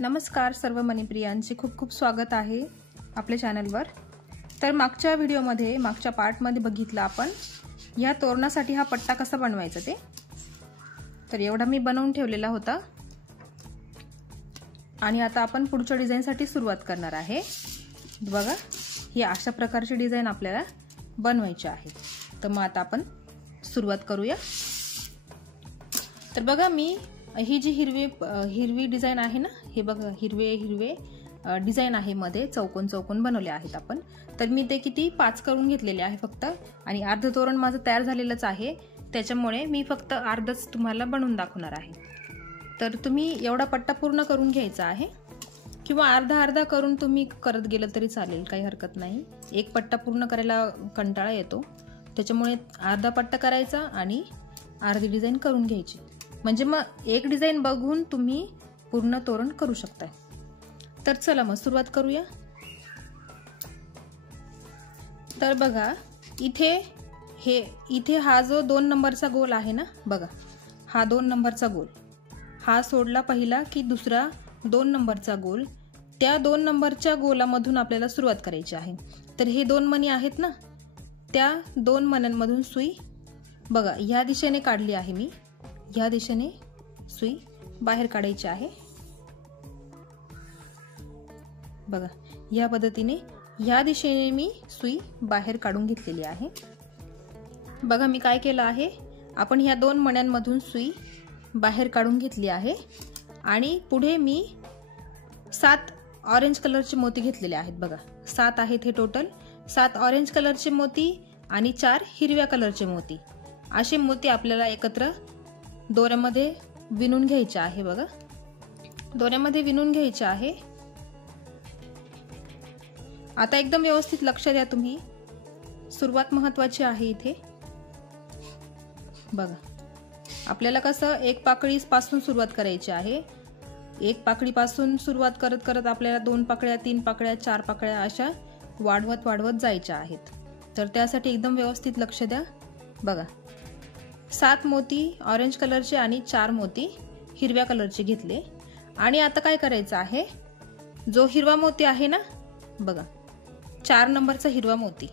नमस्कार सर्व मनीप्रियांचे खूप खूप स्वागत आहे आपल्या चॅनलवर। तर मागच्या व्हिडिओमध्ये मागच्या पार्टमध्ये बघितलं आपण या तोरणासाठी हा पट्टा कसा बनवायचा ते। तर एवढा मी बनवून ठेवलेला होता आणि आता आपण पुढच्या डिझाइनसाठी सुरुवात करणार आहे। बघा ही अशा प्रकारची डिझाइन आपल्याला बनवायची आहे। तर मग आता आपण सुरुवात करूया। तर बघा मी ही जी हिरवी डिझाइन आहे ना, हे बघा हिरवे डिझाइन आहे, मध्ये चौकोन चौकोन बनवले आहेत आपण। तर मी ते किती 5 करून घेतलेले आहे फक्त, आणि अर्ध तोरण माझं तयार झालेलंच आहे, त्याच्यामुळे मी फक्त अर्धच तुम्हाला बनवून दाखवणार आहे। तर तुम्ही एवढा पट्टा पूर्ण करून घ्यायचा आहे, किंवा अर्धा अर्धा करून तुम्ही करत गेलं तरी चालेल, काही हरकत नाही। एक पट्टा पूर्ण करायला कंटाळा येतो, त्याच्यामुळे अर्धा पट्टा करायचा आणि अर्धी डिझाइन करून घ्यायची, म्हणजे मग एक डिझाइन बघून तुम्ही पूर्ण तोरण करू शकता। तर चला मग सुरुवात करूया। तर बघा इथे हा जो 2 नंबरचा गोल आहे ना, बघा हा 2 नंबरचा गोल, हा सोडला पहिला की दुसरा 2 नंबरचा गोल, त्या 2 नंबरच्या गोलामधून आपल्याला सुरुवात करायची आहे। तर हे 2 मणी आहेत ना, त्या 2 मण्यांमधून सुई बघा ह्या दिशेने काढली आहे मी, ह्या दिशेने सुई बाहेर काढायची आहे। बघा या पद्धतीने ह्या दिशेने मी सुई बाहेर काढून घेतलेली आहे। बघा मी काय केलं आहे, आपण ह्या 2 मण्यांमधून सुई बाहेर काढून घेतली आहे, आणि पुढे मी 7 ऑरेंज कलरचे मोती घेतलेले आहेत। बघा 7 आहेत हे टोटल, 7 ऑरेंज कलरचे मोती आणि 4 हिरव्या कलरचे मोती, असे मोती आपल्याला एकत्र दोऱ्यामध्ये विणून घ्यायचे आहे। बघा दोऱ्यामध्ये विणून घ्यायचे आहे। आता एकदम व्यवस्थित लक्ष द्या तुम्ही, सुरुवात महत्वाची आहे इथे। बघा आपल्याला कसं एक पाकळीपासून सुरुवात करायची आहे, एक पाकळीपासून सुरुवात करत करत आपल्याला 2 पाकळ्या, 3 पाकळ्या, 4 पाकळ्या अशा वाढवत जायच्या आहेत। तर त्यासाठी एकदम व्यवस्थित लक्ष द्या। बघा 7 मोती ऑरेंज कलरचे आणि 4 मोती हिरव्या कलरचे घेतले, आणि आता काय करायचं आहे, जो हिरवा मोती आहे ना, बघा 4 नंबरचा हिरवा मोती,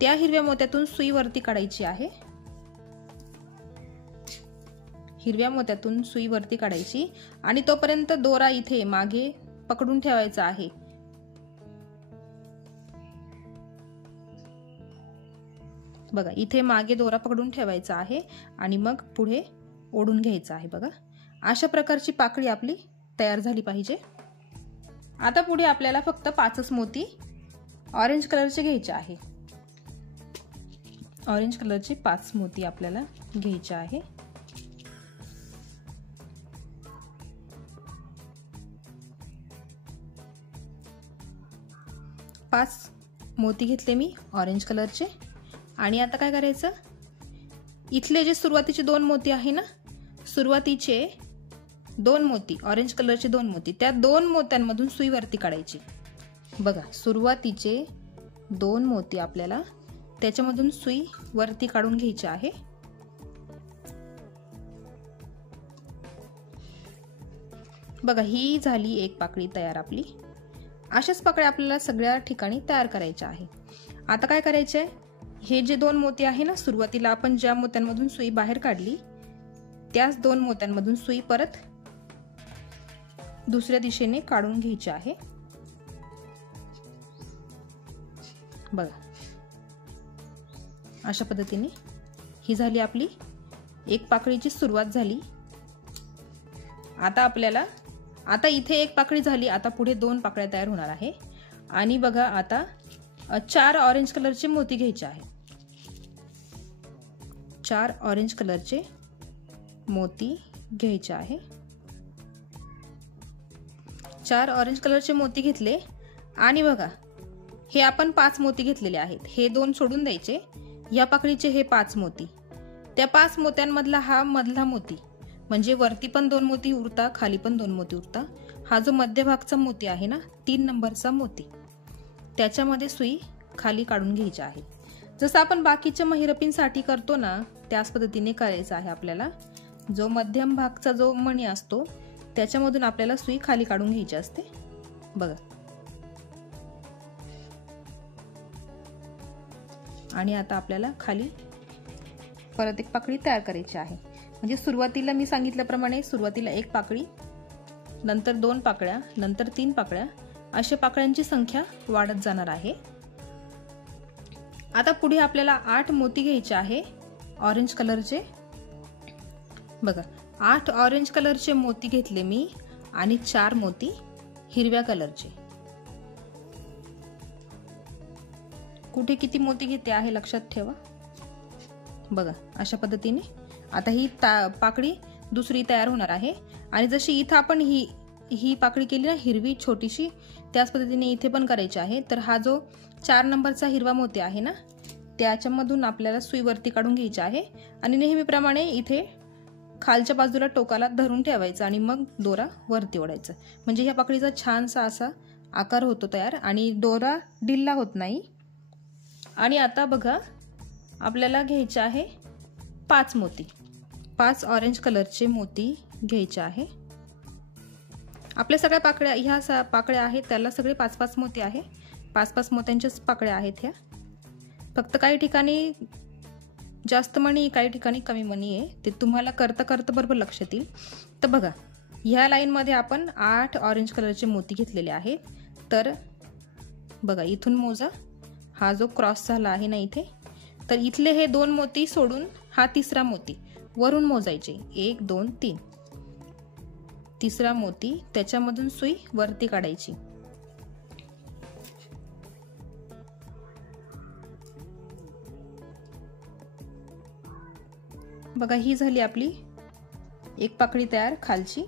त्या हिरव्या मोत्यातून सुई वरती काढायची आहे। हिरव्या मोत्यातून सुई वरती काढायची, आणि तोपर्यंत दोरा इथे मागे पकडून ठेवायचा आहे। बघा इथे मागे दोरा पकडून ठेवायचा आहे, आणि मग पुढे ओढून घ्यायचा आहे। बघा अशा प्रकारची पाकळी आपली तयार झाली पाहिजे। आता पुढे आपल्याला फक्त 5च मोती ऑरेंज कलरचे घ्यायचे आहे। ऑरेंज कलरचे 5 मोती आपल्याला घ्यायचे आहे। पाच मोती घेतले मी ऑरेंज कलरचे, आणि आता काय करायचं, इथले जे सुरुवातीचे 2 मोती आहे ना, सुरुवातीचे 2 मोती ऑरेंज कलरचे 2 मोती, त्या 2 मोत्यांमधून सुई वरती काढायची। बघा सुरुवातीचे 2 मोती आपल्याला त्याच्यामधून सुई वरती काढून घ्यायची आहे। बघा ही झाली एक पाकळी तयार आपली। अशाच पाकळ्या आपल्याला सगळ्या ठिकाणी तयार करायच्या आहे। आता काय करायचंय, हे जे 2 मोती आहे ना, सुरुवातीला आपण ज्या मोत्यांमधून सुई बाहेर काढली, त्याच 2 मोत्यांमधून सुई परत दुसऱ्या दिशेने काढून घ्यायची आहे। बघा अशा पद्धतीने ही झाली आपली एक पाकळीची सुरुवात झाली। आता इथे एक पाकळी झाली, आता पुढे 2 पाकळ्या तयार होणार आहे। आणि बघा आता 4 ऑरेंज कलरचे मोती घ्यायचे आहे। 4 ऑरेंज कलरचे मोती घ्यायचे आहे। 4 ऑरेंज कलरचे मोती घेतले, आणि बघा हे आपण 5 मोती घेतलेले आहेत, हे 2 सोडून द्यायचे। या पाकळीचे हे 5 मोती, त्या 5 मोत्यांमधला हा मधला मोती, म्हणजे वरती पण 2 मोती उरता, खाली पण 2 मोती उरता, हा जो मध्यभागचा मोती आहे ना, 3 नंबरचा मोती, त्याच्यामध्ये सुई खाली काढून घ्यायची आहे। जसं आपण बाकीच्या महिरपींसाठी करतो ना, त्याच पद्धतीने करायचं आहे आपल्याला। जो मध्यम भागचा जो मणी असतो त्याच्यामधून आपल्याला सुई खाली काढून घ्यायची असते बघा। आणि आता आपल्याला खाली परत एक पाकळी तयार करायची आहे। म्हणजे सुरुवातीला मी सांगितल्याप्रमाणे सुरुवातीला एक पाकळी, नंतर 2 पाकळ्या, नंतर 3 पाकळ्या, अशा पाकळ्यांची संख्या वाढत जाणार आहे। आता पुढे आपल्याला 8 मोती घ्यायचे आहे ऑरेंज कलरचे बघा। 8 ऑरेंज कलरचे मोती घेतले मी आणि 4 मोती हिरव्या कलरचे। कुठे किती मोती घेते आहे लक्षात ठेवा बघा। अशा पद्धतीने आता ही पाकळी दुसरी तयार होणार आहे। आणि जशी इथं आपण ही पाकळी केली ना हिरवी छोटीशी, त्याच पद्धतीने इथे पण करायची आहे। तर हा जो 4 नंबरचा हिरवा मोती आहे ना, त्याच्यामधून आपल्याला सुई वरती काढून घ्यायची आहे आणि नेहमीप्रमाणे इथे खालच्या बाजूला टोकाला धरून ठेवायचं आणि मग दोरा वरती ओढायचा। म्हणजे ह्या पाकळीचा छानसा असा आकार होतो तयार आणि दोरा ढिल्ला होत नाही। आणि आता बघा आपल्याला घ्यायचे आहे 5 मोती, 5 ऑरेंज कलरचे मोती घ्यायचे आहे। आपल्या सगळ्या पाकळ्या ह्या पाकळ्या आहेत त्याला सगळे 5-5 मोती आहे। 5-5 मोत्यांच्याच पाकळ्या आहेत ह्या। फक्त काही ठिकाणी जास्त मणी, काही ठिकाणी कमी मणी आहे, ते तुम्हाला करता करता बरोबर लक्षात येईल। तर बघा ह्या लाईन मध्ये आपण 8 ऑरेंज कलरचे मोती घेतलेले आहेत। तर बघा इथून मोजा, हा जो क्रॉस झाला आहे ना इथे, तर इथले हे 2 मोती सोडून हा तिसरा मोती वरून मोजायचे 1 2 3, तिसरा मोती त्याच्यामधून सुई वरती काढायची। बघा ही झाली आपली एक पाकळी तयार खालची।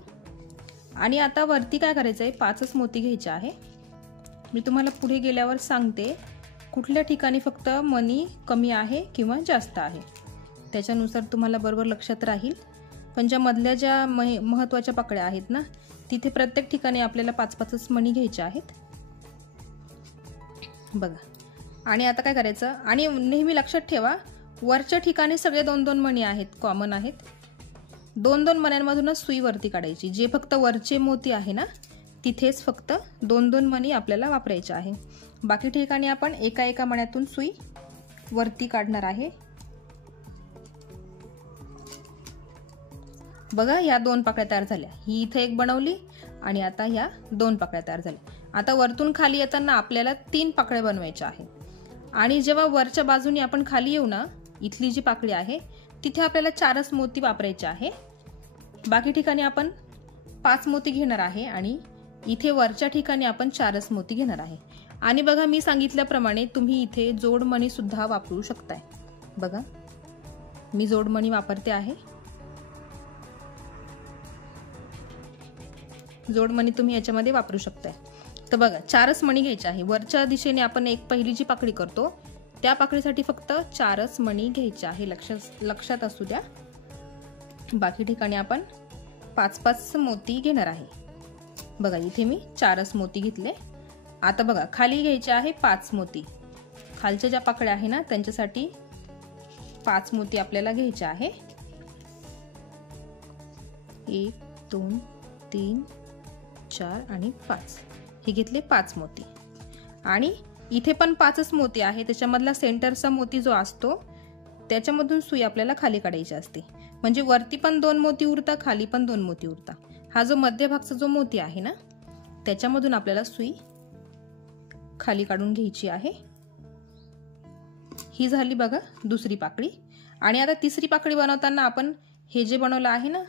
आणि आता वरती काय करायचं आहे, 5च मोती घ्यायचे आहे। मी तुम्हाला पुढे गेल्यावर सांगते कुठल्या ठिकाणी फक्त मनी कमी आहे किंवा जास्त आहे, त्याच्यानुसार तुम्हाला बरोबर लक्षात राहील। पण ज्या मधल्या ज्या महत्त्वाच्या पाकळ्या आहेत ना, तिथे प्रत्येक ठिकाणी आपल्याला 5-5च मणी घ्यायचे आहेत बघा। आणि आता काय करायचं, आणि नेहमी लक्षात ठेवा वरच्या ठिकाणी सगळे 2-2 मणी आहेत, कॉमन आहेत। 2-2 मण्यांमधूनच सुई वरती काढायची। जे फक्त वरचे मोती आहे ना तिथेच फक्त 2-2 मणी आपल्याला वापरायचे आहे। बाकी ठिकाणी आपण एका मण्यातून सुई वरती काढणार आहे बघा। या 2 पाकळ्या तयार झाल्या, ही इथे एक बनवली आणि आता ह्या 2 पाकळ्या तयार झाल्या। आता वरतून खाली येताना आपल्याला 3 पाकळ्या बनवायच्या आहेत। आणि जेव्हा वरच्या बाजूने आपण खाली येऊ ना, इथली जी पाकळी आहे तिथे आपल्याला 4च मोती वापरायचे आहे। बाकी ठिकाणी आपण 5 मोती घेणार आहे आणि इथे वरच्या ठिकाणी आपण 4च मोती घेणार आहे। आणि बघा मी सांगितल्याप्रमाणे तुम्ही इथे जोडमणी सुद्धा वापरू शकताय बघा। मी जोडमणी वापरते आहे। जोडमणी तुम्ही याच्यामध्ये वापरू शकताय। तर बघा 4च मणी घ्यायचे आहे। वरच्या दिशेने आपण एक पहिली जी पाकळी करतो त्या पाकळीसाठी फक्त 4च मणी घ्यायचे आहे, लक्षात असू द्या। बाकी ठिकाणी आपण 5-5 मोती घेणार आहे बघा। इथे मी 4च मोती घेतले। आता बघा खाली घ्यायचे आहे 5 मोती। खालच्या ज्या पाकळ्या आहे ना त्यांच्यासाठी 5 मोती आपल्याला घ्यायचे आहे। 1 2 3 4 आणि 5 हे घेतले 5 मोती। आणि इथे पण 5च मोती आहे, त्याच्यामधला सेंटरचा मोती जो असतो त्याच्यामधून सुई आपल्याला खाली काढायची असते। म्हणजे वरती पण 2 मोती उरता, खाली पण 2 मोती उरता। हा जो मध्यभागचा जो मोती आहे ना त्याच्यामधून आपल्याला सुई खाली काढून घ्यायची आहे। ही झाली बघा दुसरी पाकळी। आणि आता तिसरी पाकळी बनवताना आपण हे जे बनवलं आहे ना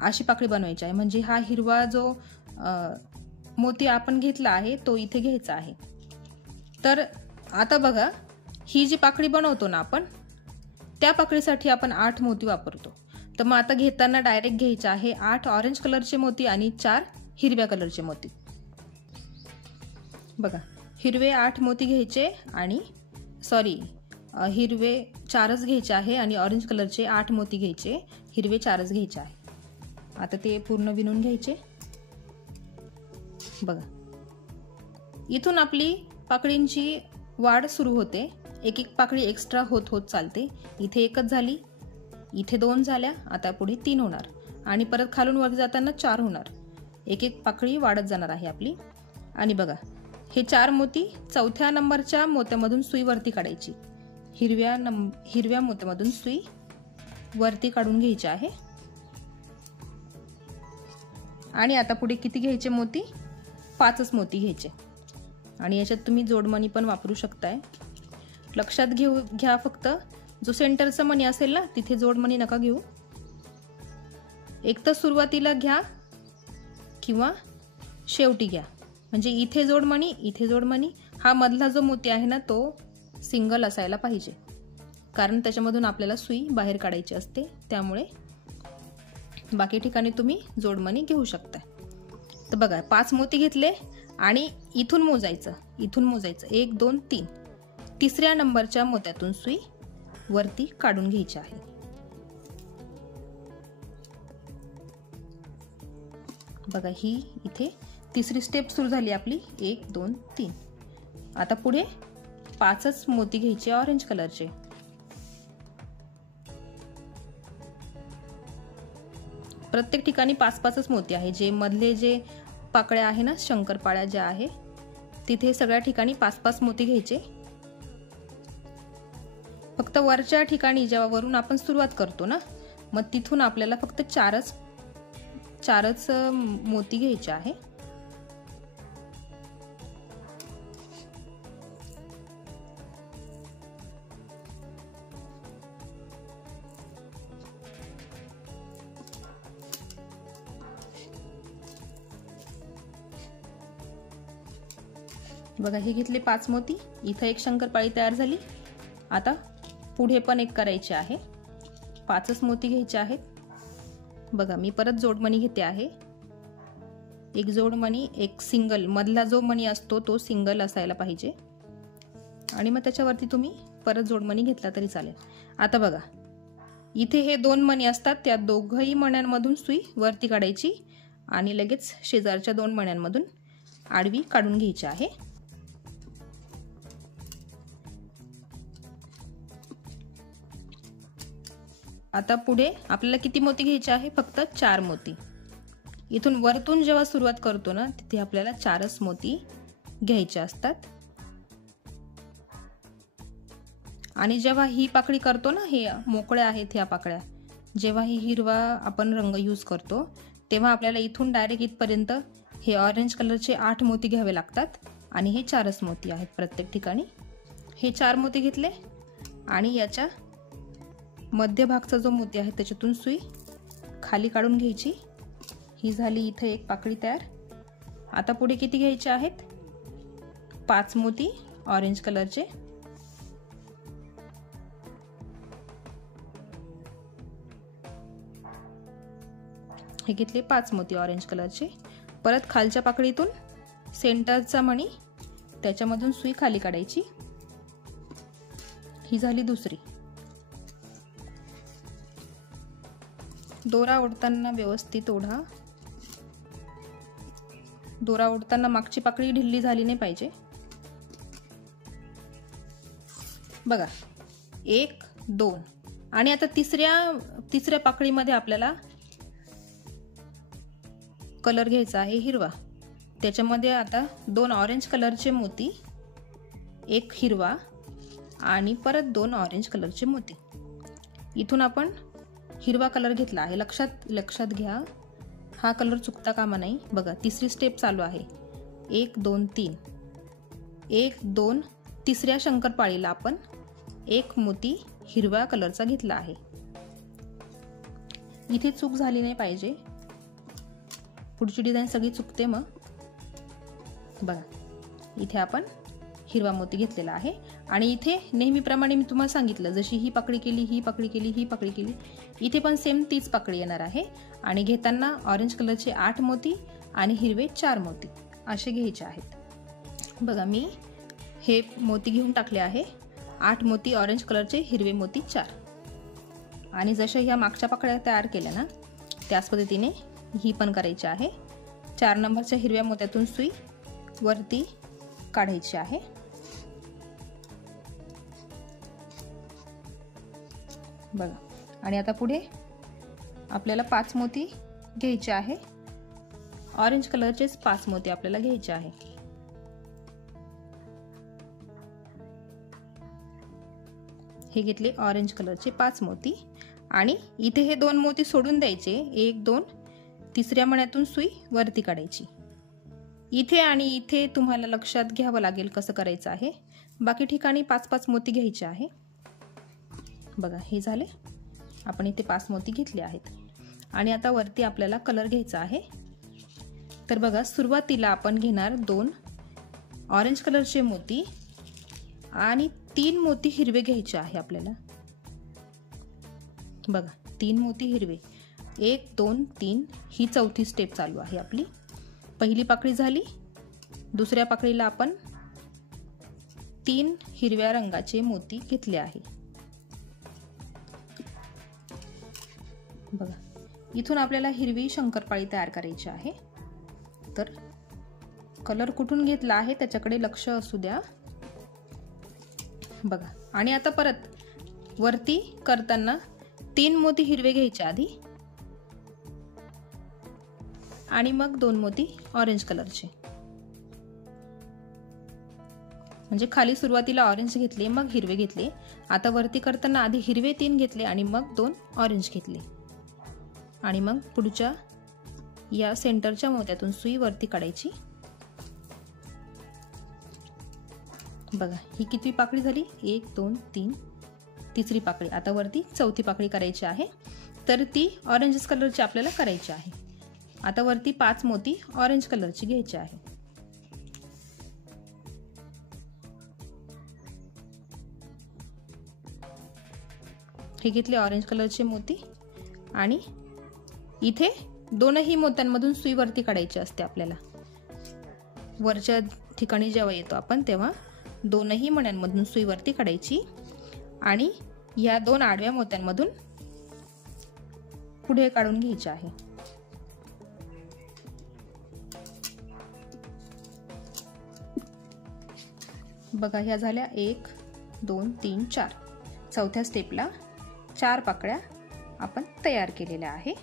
अशी पाकळी बनवायची आहे। म्हणजे हा हिरवा जो मोती आपण घेतला आहे तो इथे घ्यायचा आहे। तर आता बघा ही जी पाकळी बनवतो ना आपण त्या पाकळीसाठी आपण 8 मोती वापरतो। तर मग आता घेताना डायरेक्ट घ्यायचे आहे 8 ऑरेंज कलरचे मोती आणि 4 हिरव्या कलरचे मोती बघा। हिरवे 8 मोती घ्यायचे आणि हिरवे 4च घ्यायचे आहे आणि ऑरेंज कलरचे 8 मोती घ्यायचे, हिरवे 4च घ्यायचे आहे। आता ते पूर्ण विणून घ्यायचे बघा। इथून आपली पाकळींची वाढ सुरू होते, एक पाकळी एक्स्ट्रा होत चालते। इथे एकच झाली, इथे 2 झाल्या, आता पुढे 3 होणार। आणि परत खालून वरती जाताना 4 होणार. एक एक पाकळी वाढत जाणार आहे आपली. आणि बघा हे 4 मोती चौथ्या नंबरच्या मोत्यामधून सुई वरती काढायची. हिरव्या मोत्यामधून सुई वरती काढून घ्यायची आहे. आणि आता पुढे किती घ्यायचे मोती? 5च मोती घ्यायचे. आणि याच्यात तुम्ही जोडमणी पण वापरू शकताय. लक्षात घ्या फक्त जो सेंटरचा मणी असेल ना तिथे जोडमणी नका घेऊ. एक तर सुरुवातीला घ्या किंवा शेवटी घ्या. म्हणजे इथे जोडमणी, इथे जोडमणी. हा मधला जो मोती आहे ना तो सिंगल असायला पाहिजे, कारण त्याच्यामधून आपल्याला सुई बाहेर काढायची असते. त्यामुळे बाकी ठिकाणी तुम्ही जोडमणी घेऊ शकता. तर बघा 5 मोती घेतले आणि इथून मोजायचं, 1 2 3. तिसऱ्या नंबरच्या मोत्यातून सुई वरती काढून घ्यायची आहे. बघा ही इथे तिसरी स्टेप सुरू झाली आपली. 1 2 3. आता पुढे 5च मोती घ्यायचे ऑरेंज कलरचे. प्रत्येक ठिकाणी 5-5च मोती आहे. जे मधले जे पाकळ्या आहे ना, शंकरपाळ्या ज्या आहे तिथे सगळ्या ठिकाणी 5-5 मोती घ्यायचे. फक्त वरच्या ठिकाणी जेव्हा वरून आपण सुरुवात करतो ना, मग तिथून आपल्याला फक्त 4च मोती घ्यायचे आहे. बघा हे घेतले 5 मोती. इथं एक शंकरपाळी तयार झाली. आता पुढे पण एक करायचे आहे. 5च मोती घ्यायचे आहेत. बघा मी परत जोडमणी घेते आहे. एक जोडमणी, एक सिंगल. मधला जो मणी असतो तो सिंगल असायला पाहिजे. आणि मग त्याच्यावरती तुम्ही परत जोडमणी घेतला तरी चालेल. आता बघा इथे हे 2 मणी असतात. त्या दोघही मण्यांमधून सुई वरती काढायची आणि लगेच शेजारच्या 2 मण्यांमधून आडवी काढून घ्यायची आहे. आता पुढे आपल्याला किती मोती घ्यायचे आहे? फक्त 4 मोती. इथून वरतून जेव्हा सुरुवात करतो ना तिथे आपल्याला 4च मोती घ्यायचे असतात. आणि जेव्हा ही पाकळी करतो ना, हे मोकळ्या आहेत ह्या पाकळ्या, जेव्हा ही हिरवा आपण रंग यूज करतो तेव्हा आपल्याला इथून डायरेक्ट इथपर्यंत हे ऑरेंज कलरचे 8 मोती घ्यावे लागतात. आणि हे 4च मोती आहेत प्रत्येक ठिकाणी. हे 4 मोती घेतले आणि याच्या मध्यभागचा जो मोती आहे त्याच्यातून सुई खाली काढून घ्यायची. ही झाली इथे एक पाकळी तयार. आता पुढे किती घ्यायचे आहेत? 5 मोती ऑरेंज कलरचे. हे घेतले 5 मोती ऑरेंज कलरचे. परत खालच्या पाकळीतून सेंटरचा मणी, त्याच्यामधून सुई खाली काढायची. ही झाली दुसरी. दोरा ओढताना व्यवस्थित ओढा. दोरा ओढताना मागची पाकळी ढिल्ली झाली नाही पाहिजे. बघा 1 2. आणि आता तिसऱ्या पाकळीमध्ये आपल्याला कलर घ्यायचा आहे हिरवा. त्याच्यामध्ये आता 2 ऑरेंज कलरचे मोती, एक हिरवा आणि परत 2 ऑरेंज कलरचे मोती. इथून आपण हिरवा कलर घेतला आहे. लक्षात घ्या हा कलर चुकता कामा नाही. बघा तिसरी स्टेप चालू आहे. 1 2 3. 1 2. तिसऱ्या शंकरपाळीला आपण एक मोती हिरव्या कलरचा घेतला आहे. इथे चूक झाली नाही पाहिजे. पुढची डिझाईन सगळी चुकते मग. बघा इथे आपण हिरवा मोती घेतलेला आहे. आणि इथे नेहमीप्रमाणे मी तुम्हाला सांगितलं, जशी ही पाकळी केली, ही पाकळी केली, ही पाकळी केली, इथे पण सेम तीच पाकळी येणार आहे. आणि घेताना ऑरेंज कलरचे 8 मोती आणि हिरवे 4 मोती असे घ्यायचे आहेत. बघा मी हे मोती घेऊन टाकले आहे. 8 मोती ऑरेंज कलरचे, हिरवे मोती 4. आणि जशा ह्या मागच्या पाकळ्या तयार केल्या ना त्याच पद्धतीने ही पण करायची आहे. 4 नंबरच्या हिरव्या मोत्यातून सुई वरती काढायची आहे. बघा आणि आता पुढे आपल्याला 5 मोती घ्यायचे आहे। ऑरेंज कलरचेच 5 मोती आपल्याला घ्यायचे आहे। हे घेतले ऑरेंज कलरचे 5 मोती आणि इथे हे 2 मोती सोडून द्यायचे। 1 2 तिसऱ्या मण्यातून सुई वरती काढायची। इथे आणि इथे तुम्हाला लक्षात घ्यावं लागेल कसं करायचं आहे। बाकी ठिकाणी 5-5 मोती घ्यायचे आहे। बघा हे झाले, आपण इथे 5 मोती घेतले आहेत आणि आता वरती आपल्याला कलर घ्यायचा आहे। तर बघा सुरुवातीला आपण घेणार 2 ऑरेंज कलरचे मोती आणि 3 मोती हिरवे घ्यायचे आहे आपल्याला। बघा 3 मोती हिरवे, 1 2 3 ही चौथी स्टेप चालू आहे आपली। पहिली पाकळी झाली, दुसऱ्या पाकळीला आपण 3 हिरव्या रंगाचे मोती घेतले आहे। बघा इथून आपल्याला हिरवी शंकरपाळी तयार करायची आहे। तर कलर कुठून घेतला आहे त्याच्याकडे लक्ष असू द्या। बघा आणि आता परत वरती करताना 3 मोती हिरवे घ्यायचे आधी आणि मग 2 मोती ऑरेंज कलरचे। म्हणजे खाली सुरुवातीला ऑरेंज घेतले, मग हिरवे घेतले। आता वरती करताना आधी हिरवे 3 घेतले आणि मग 2 ऑरेंज घेतले आणि मग पुढच्या या सेंटरच्या मोत्यातून सुई वरती काढायची। बघा ही किती पाकळी झाली, 1 2 3 तिसरी पाकळी। आता वरती चौथी पाकळी करायची आहे, तर ती ऑरेंज कलरची आपल्याला करायची आहे। आता वरती 5 मोती ऑरेंज कलरची घ्यायची आहे। हे घेतले ऑरेंज कलरचे मोती आणि इथे दोनही मोत्यांमधून सुई वरती काढायची असते आपल्याला। वरच्या ठिकाणी जेव्हा येतो आपण तेव्हा दोनही मण्यांमधून सुई वरती काढायची आणि या 2 आडव्या मोत्यांमधून पुढे काढून घ्यायचे आहे। बघा ह्या झाल्या 1 2 3 4 चौथ्या स्टेपला 4 पाकळ्या आपण तयार केलेल्या आहे।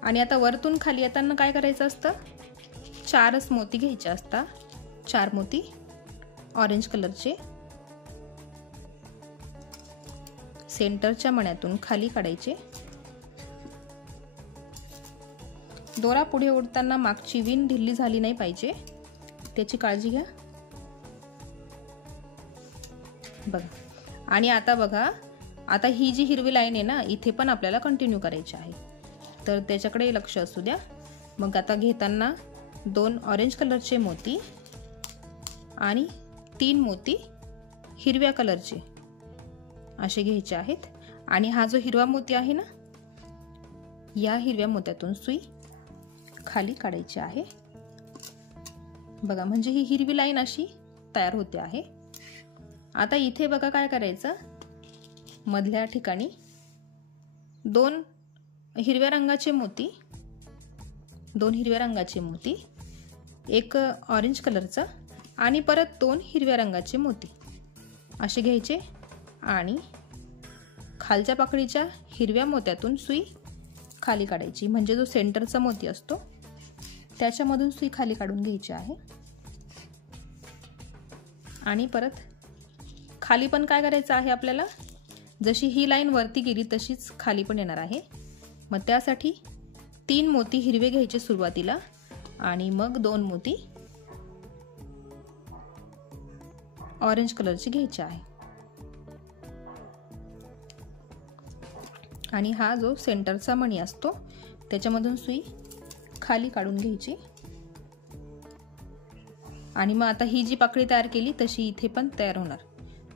आणि आता वरतून खाली येताना काय करायचं असतं, 4च मोती घ्यायचे असतात। 4 मोती ऑरेंज कलरचे सेंटरच्या मण्यातून खाली काढायचे। दोरा पुढे ओढताना मागची विण ढिल्ली झाली नाही पाहिजे, त्याची काळजी घ्या। बघा आणि आता बघा, आता ही जी हिरवी लाईन आहे ना, इथे पण आपल्याला कंटिन्यू करायची आहे, तर त्याच्याकडे लक्ष असू द्या। मग आता घेताना 2 ऑरेंज कलरचे मोती आणि 3 मोती हिरव्या कलरचे असे घ्यायचे आहेत आणि हा जो हिरवा मोती आहे ना, या हिरव्या मोत्यातून सुई खाली काढायची आहे। बघा म्हणजे ही हिरवी लाईन अशी तयार होते आहे। आता इथे बघा काय करायचं, मधल्या ठिकाणी 2 हिरव्या रंगाचे मोती, 2 हिरव्या रंगाचे मोती, 1 ऑरेंज कलरचा आणि परत 2 हिरव्या रंगाचे मोती असे घ्यायचे आणि खालच्या पाकळीच्या हिरव्या मोत्यातून सुई खाली काढायची। म्हणजे जो सेंटरचा मोती असतो त्याच्यामधून सुई खाली काढून घ्यायची आहे आणि परत खाली पण काय करायचं आहे आपल्याला, जशी ही लाईन वरती गेली तशीच खाली पण येणार आहे। मग त्यासाठी 3 मोती हिरवे घ्यायचे सुरुवातीला आणि मग 2 मोती ऑरेंज कलरचे घ्यायचे आहे आणि हा जो सेंटरचा मणी असतो त्याच्यामधून सुई खाली काढून घ्यायची आणि मग आता ही जी पाकळी तयार केली तशी इथे पण तयार होणार।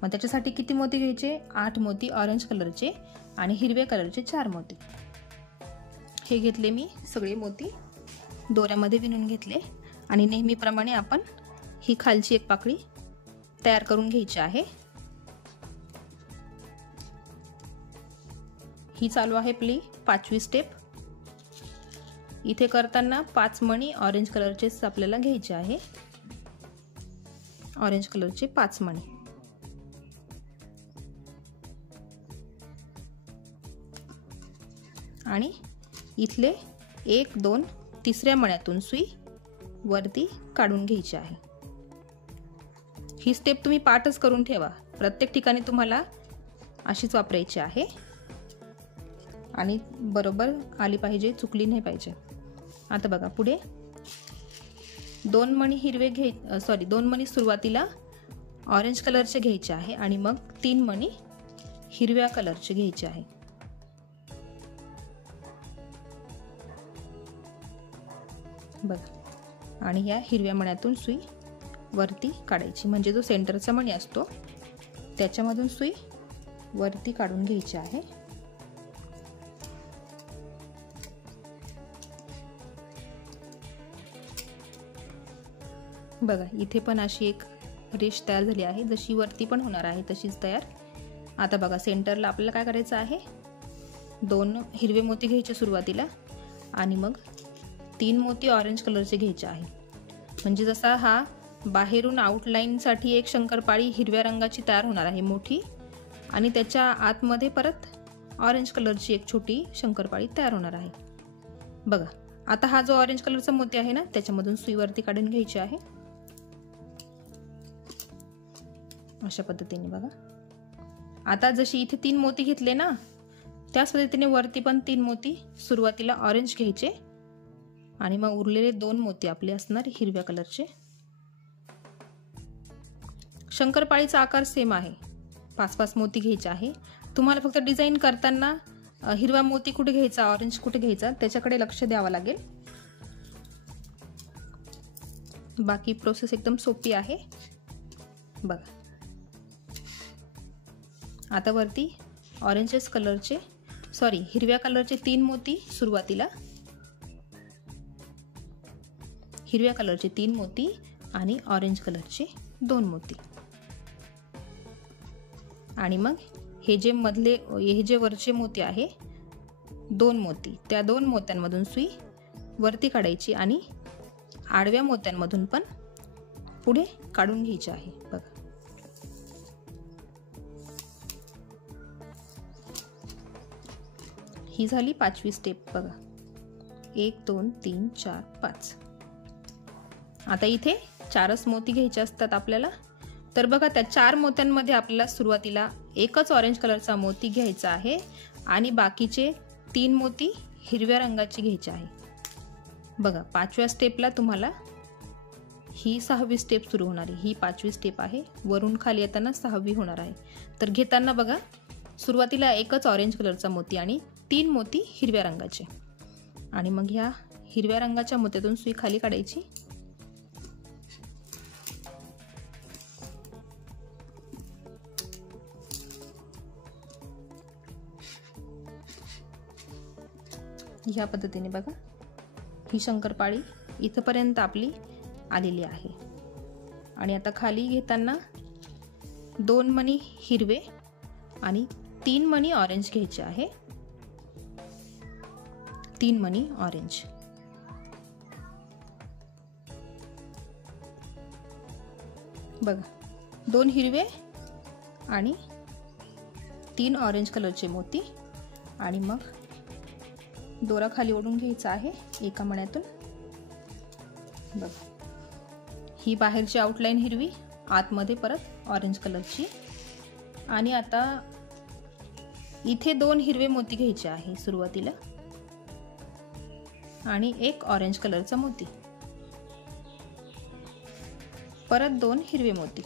मग त्याच्यासाठी किती मोती घ्यायचे, 8 मोती ऑरेंज कलरचे आणि हिरव्या कलरचे 4 मोती। हे घेतले मी सगळे मोती, दोऱ्यामध्ये विणून घेतले आणि नेहमीप्रमाणे आपण ही खालची एक पाकळी तयार करून घ्यायची आहे। ही चालू आहे आपली 5वी स्टेप। इथे करताना 5 मणी ऑरेंज कलरचेच आपल्याला घ्यायचे आहे, ऑरेंज कलरचे 5 मणी। आणि इथले 1 2 तिसऱ्या मण्यातून सुई वरती काढून घ्यायची आहे। ही स्टेप तुम्ही पाठच करून ठेवा, प्रत्येक ठिकाणी तुम्हाला अशीच वापरायची आहे आणि बरोबर आली पाहिजे, चुकली नाही पाहिजे। आता बघा पुढे 2 मणी सुरुवातीला ऑरेंज कलरचे घ्यायचे आहे आणि मग 3 मणी हिरव्या कलरचे घ्यायचे आहे। बघा आणि या हिरव्या मण्यातून सुई वरती काढायची, म्हणजे जो सेंटरचा मणी असतो त्याच्यामधून सुई वरती काढून घ्यायची आहे। बघा इथे पण अशी एक रेष तयार झाली आहे, जशी वरती पण होणार आहे तशीच तयार। आता बघा सेंटरला आपल्याला काय करायचं आहे, 2 हिरवे मोती घ्यायचे सुरुवातीला आणि मग 3 मोती ऑरेंज कलरचे घ्यायचे आहे। म्हणजे जसा हा बाहेरून आउटलाईन साठी एक शंकरपाळी हिरव्या रंगाची तयार होणार आहे मोठी, आणि त्याच्या आतमध्ये परत ऑरेंज कलरची एक छोटी शंकरपाळी तयार होणार आहे। बघा आता हा जो ऑरेंज कलरचा मोती आहे ना त्याच्यामधून सुई वरती काढून घ्यायची आहे अशा पद्धतीने। बघा आता जशी इथे 3 मोती घेतले ना त्याच पद्धतीने वरती पण 3 मोती सुरुवातीला ऑरेंज घ्यायचे आणि मग उरलेले 2 मोती आपले असणार हिरव्या कलरचे। शंकरपाळीचा आकार सेम आहे, 5-5 मोती घ्यायचे आहे। तुम्हाला फक्त डिझाईन करताना हिरवा मोती कुठे घ्यायचा, ऑरेंज कुठे घ्यायचा त्याच्याकडे लक्ष द्यावं लागेल। बाकी प्रोसेस एकदम सोपी आहे। बघा आता वरती हिरव्या कलरचे 3 मोती सुरुवातीला, हिरव्या कलरचे 3 मोती आणि ऑरेंज कलरचे 2 मोती, आणि मग हे जे वरचे मोती आहे 2 मोती, त्या 2 मोत्यांमधून सुई वरती काढायची आणि आडव्या मोत्यांमधून पण पुढे काढून घ्यायची आहे। बघा ही झाली 5वी स्टेप। बघा 1 2 3 4 5। आता इथे 4च मोती घ्यायचे असतात आपल्याला, तर बघा त्या 4 मोत्यांमध्ये आपल्याला सुरुवातीला एकच ऑरेंज कलरचा मोती घ्यायचा आहे आणि बाकीचे 3 मोती हिरव्या रंगाचे घ्यायचे आहे। बघा 5व्या स्टेपला तुम्हाला ही 6वी स्टेप सुरू होणार आहे, ही 5वी स्टेप आहे, वरून खाली येताना 6वी होणार आहे। तर घेताना बघा सुरुवातीला एकच ऑरेंज कलरचा मोती आणि 3 मोती हिरव्या रंगाचे, आणि मग ह्या हिरव्या रंगाच्या मोत्यातून सुई खाली काढायची ह्या पद्धतीने। बघा ही शंकरपाळी इथपर्यंत आपली आलेली आहे, आणि आता खाली घेताना 2 मणी हिरवे आणि 3 मणी ऑरेंज घ्यायचे आहे, 3 मणी ऑरेंज। बघा 2 हिरवे आणि 3 ऑरेंज कलरचे मोती, आणि मग दोरा खाली ओढून घ्यायचा आहे एका मण्यातून। बघा ही बाहेरची आउटलाईन हिरवी, आतमध्ये परत ऑरेंज कलरची, आणि आता इथे 2 हिरवे मोती घ्यायचे आहे सुरुवातीला आणि 1 ऑरेंज कलरचा मोती, परत 2 हिरवे मोती,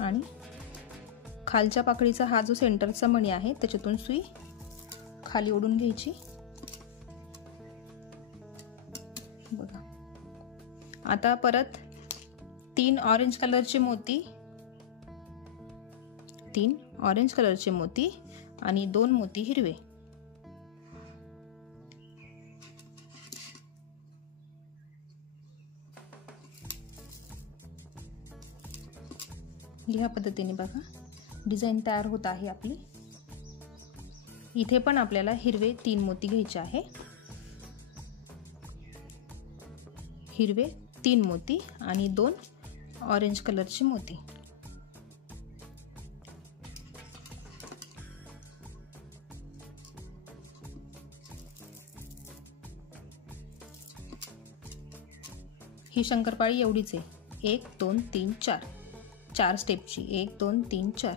आणि खालच्या पाकळीचा हा जो सेंटरचा मणी आहे त्याच्यातून सुई खाली ओढून घ्यायची। बघा आता परत 3 ऑरेंज कलरचे मोती, 3 ऑरेंज कलरचे मोती आणि 2 मोती हिरवे, ह्या पद्धतीने बघा डिझाईन तयार होत आहे आपली। इथे पण आपल्याला हिरवे 3 मोती घ्यायचे आहे, हिरवे 3 मोती आणि 2 ऑरेंज कलरचे मोती. ही शंकरपाळी एवढीच आहे. 1 2 3 4 4 स्टेपची. 1 2 3 4.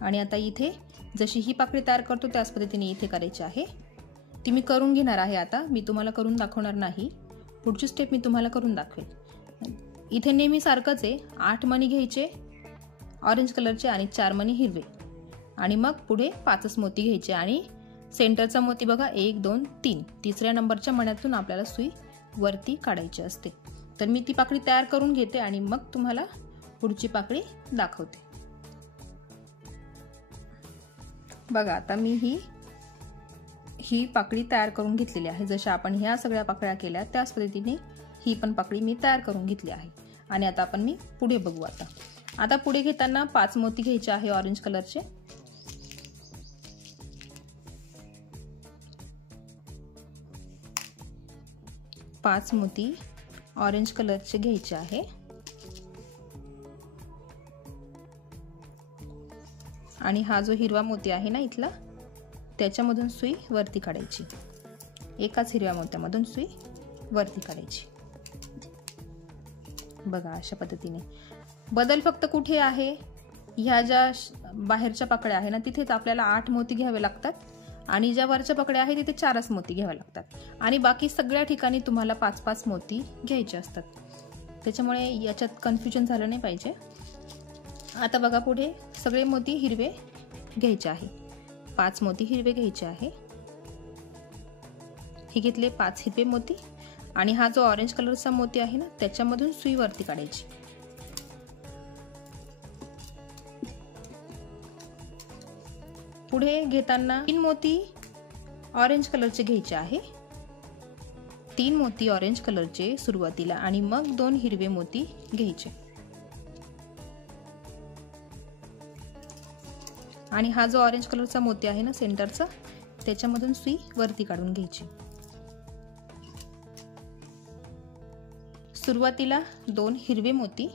आणि आता इथे जशी ही पाकळी तयार करतो त्याच पद्धतीने इथे करायची आहे. ती मी करून घेणार आहे. आता मी तुम्हाला करून दाखवणार नाही. पुढची स्टेप मी तुम्हाला करून दाखवेल. इथे नेहमी सारखंच आहे. 8 मणी घ्यायचे ऑरेंज कलरचे आणि 4 मणी हिरवे. आणि मग पुढे 5च मोती घ्यायचे आणि सेंटरचा मोती बघा 1 2 3. तिसऱ्या नंबरच्या मण्यातून आपल्याला सुई वरती काढायची असते. तर मी ती पाकळी तयार करून घेते आणि मग तुम्हाला पुढची पाकळी दाखवते. बघा आता मी ही पाकळी तयार करून घेतलेली आहे. जशा आपण ह्या सगळ्या पाकळ्या केल्या त्याच पद्धतीने ही पण पाकळी मी तयार करून घेतली आहे. आणि आता आपण मी पुढे बघू. आता पुढे घेताना 5 मोती घ्यायचे आहे ऑरेंज कलरचे. पाच मोती ऑरेंज कलरचे घ्यायचे आहे. आणि हा जो हिरवा मोती आहे ना इथला, त्याच्यामधून सुई वरती काढायची. एकाच हिरव्या मोत्यामधून सुई वरती काढायची. बघा अशा पद्धतीने. बदल फक्त कुठे आहे, ह्या ज्या बाहेरच्या पाकळ्या आहे ना तिथेच आपल्याला 8 मोती घ्यावे लागतात आणि ज्या वरच्या पाकळ्या आहे तिथे 4च मोती घ्यावे लागतात. आणि बाकी सगळ्या ठिकाणी तुम्हाला 5-5 मोती घ्यायचे असतात. त्याच्यामुळे याच्यात कन्फ्युजन झालं नाही पाहिजे. आता बघा पुढे सगळे मोती हिरवे घ्यायचे आहे. 5 मोती हिरवे घ्यायचे आहे. हे घेतले 5 हिरवे मोती. आणि हा जो ऑरेंज कलरचा मोती आहे ना त्याच्यामधून सुई वरती काढायची. पुढे घेताना 3 मोती ऑरेंज कलरचे घ्यायचे आहे. 3 मोती ऑरेंज कलरचे सुरुवातीला आणि मग 2 हिरवे मोती घ्यायचे. आणि हा जो ऑरेंज कलरचा मोती आहे ना सेंटरचा, त्याच्यामधून सुई वरती काढून घ्यायची. सुरुवातीला 2 हिरवे मोती